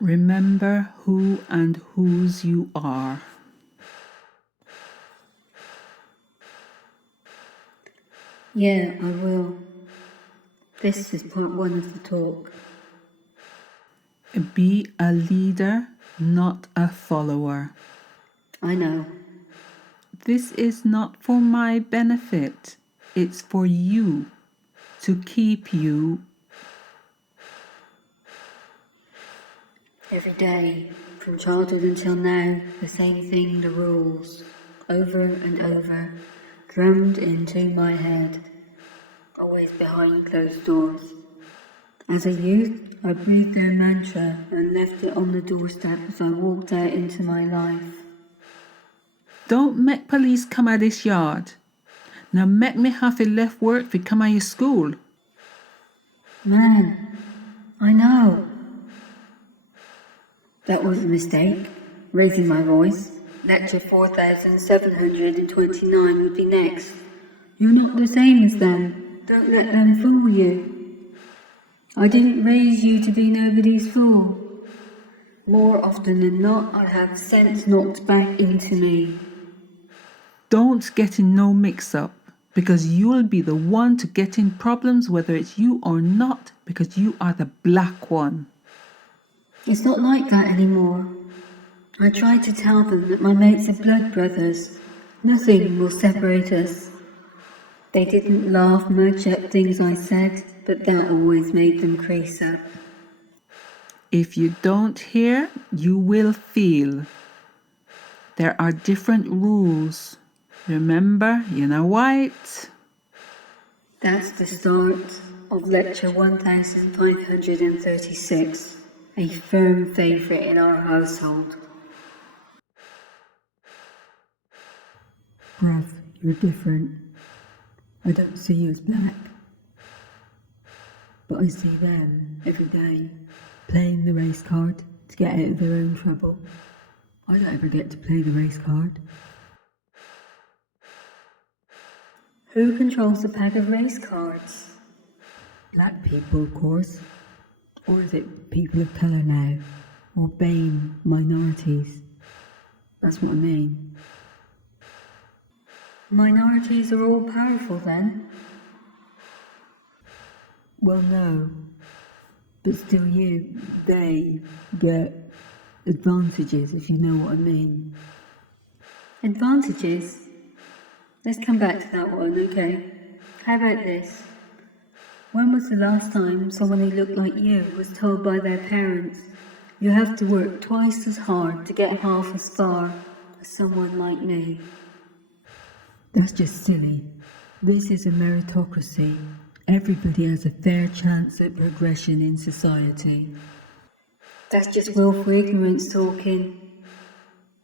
Remember who and whose you are. Yeah, I will. This is part 1 of the talk. Be a leader, not a follower. I know. This is not for my benefit. It's for you, to keep you. Every day, from childhood until now, the same thing, the rules, over and over, drummed into my head, always behind closed doors. As a youth, I breathed their mantra and left it on the doorstep as I walked out into my life. Don't make police come out this yard. Now make me have to left work to come out of school. Man, I know. That was a mistake. Raising my voice. Lecture 4729 would be next. You're not the same as them. Don't let them fool you. I didn't raise you to be nobody's fool. More often than not, I have sense knocked back into me. Don't get in no mix-up, because you'll be the one to get in problems whether it's you or not, because you are the black one. It's not like that anymore. I tried to tell them that my mates are blood brothers. Nothing will separate us. They didn't laugh much at things I said, but that always made them crease up. If you don't hear, you will feel. There are different rules. Remember, you're not white. That's the start of lecture 1536, a firm favourite in our household. Bruv, you're different. I don't see you as black. But I see them every day, playing the race card to get out of their own trouble. I don't ever get to play the race card. Who controls the pack of race cards? Black people, of course. Or is it people of colour now? Or BAME minorities? That's what I mean. Minorities are all powerful then? Well, no. But still they get advantages, if you know what I mean. Advantages? Let's come back to that one, okay? How about this? When was the last time someone who looked like you was told by their parents, you have to work twice as hard to get half as far as someone like me? That's just silly. This is a meritocracy. Everybody has a fair chance at progression in society. That's just willful ignorance talking.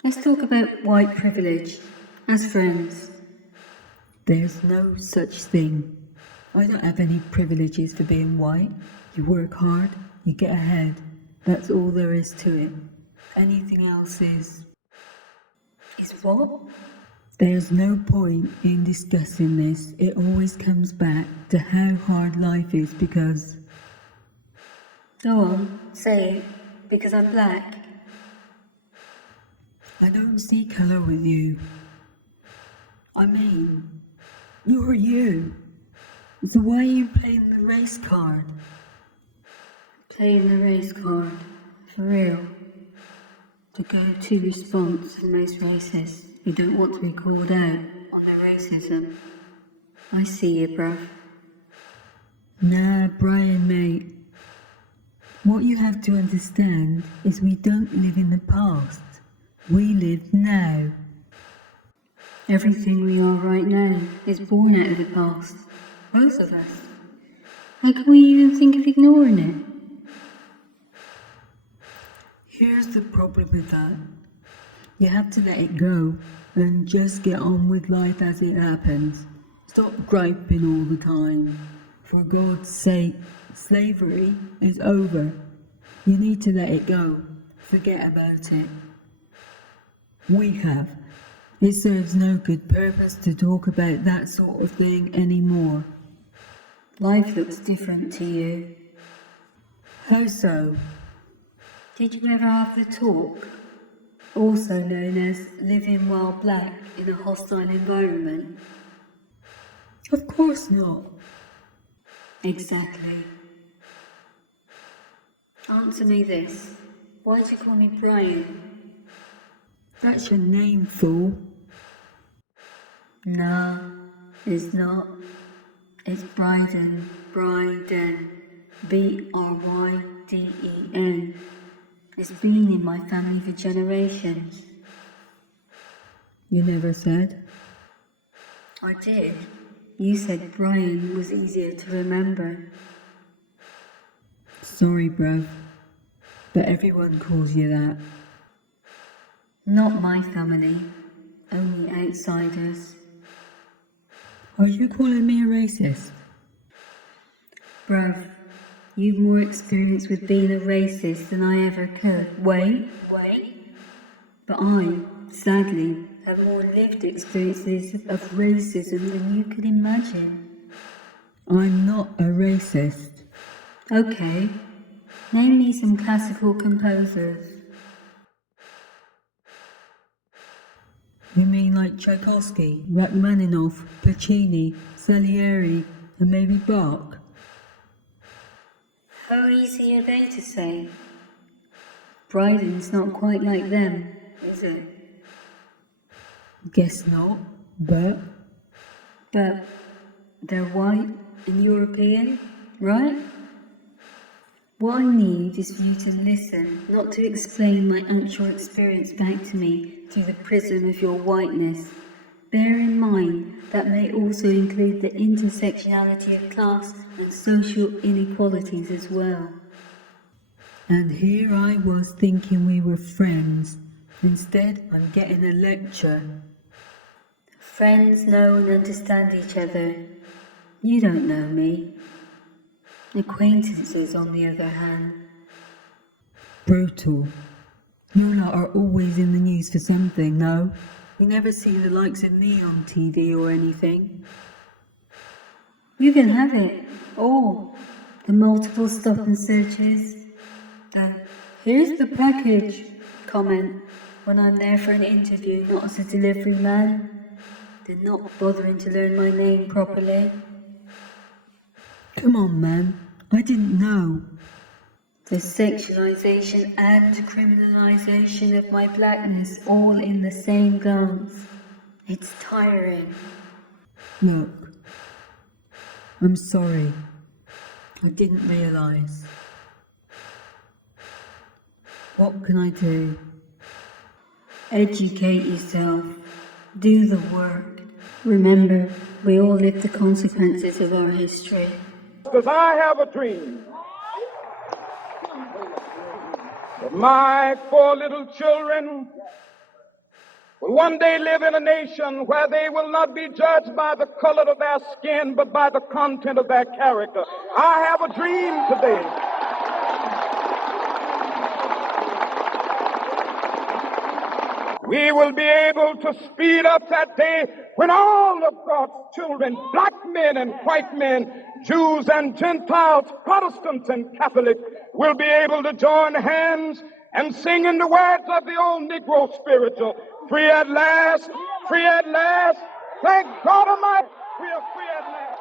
Let's talk about white privilege, as friends. There's no such thing. I don't have any privileges for being white. You work hard, you get ahead. That's all there is to it. Anything else is... Is what? There's no point in discussing this. It always comes back to how hard life is because... Go on, say it. Because I'm black. I don't see colour with you. I mean, you're you. So why are you playing the race card? Playing the race card. For real. The go-to response for most racists who don't want to be called out on their racism. I see you, bruv. Nah, Brian, mate. What you have to understand is we don't live in the past. We live now. Everything we are right now is born out of the past. Both of us. How can we even think of ignoring it? Here's the problem with that. You have to let it go and just get on with life as it happens. Stop griping all the time. For God's sake, slavery is over. You need to let it go. Forget about it. We have. It serves no good purpose to talk about that sort of thing anymore. Life looks different to you. How so? Did you ever have the talk? Also known as living while black in a hostile environment? Of course not. Exactly. Answer me this. Why do you call me Brian? That's your name, fool. Nah, it's not. It's Bryden. Bryden. It's been in my family for generations. You never said? I did. You said Brian was easier to remember. Sorry, bruv. But everyone calls you that. Not my family. Only outsiders. Are you calling me a racist? Bruv, you've more experience with being a racist than I ever could. Wait. But I, sadly, have more lived experiences of racism than you could imagine. I'm not a racist. Okay. Name me some classical composers. You mean like Tchaikovsky, Rachmaninoff, Puccini, Salieri, and maybe Bach? How easy are they to say? Bryden's not quite like them, is it? Guess not, but... But they're white and European, right? What I need is for you to listen, not to explain my actual experience back to me through the prism of your whiteness. Bear in mind that may also include the intersectionality of class and social inequalities as well. And here I was thinking we were friends. Instead, I'm getting a lecture. Friends know and understand each other. You don't know me. Acquaintances, on the other hand. Brutal. You lot are always in the news for something, no? You never see the likes of me on TV or anything. You can have it. All. The multiple stop and searches. Here's the package comment when I'm there for an interview, not as a delivery man. They're not bothering to learn my name properly. Come on, man. I didn't know. The sexualization and criminalization of my blackness all in the same glance. It's tiring. Look. I'm sorry. I didn't realise. What can I do? Educate yourself. Do the work. Remember, we all live the consequences of our history. Because I have a dream that my 4 little children will one day live in a nation where they will not be judged by the color of their skin, but by the content of their character. I have a dream today. We will be able to speed up that day when all of God's children, black men and white men, Jews and Gentiles, Protestants and Catholics, will be able to join hands and sing in the words of the old Negro spiritual, free at last, thank God Almighty, we are free at last.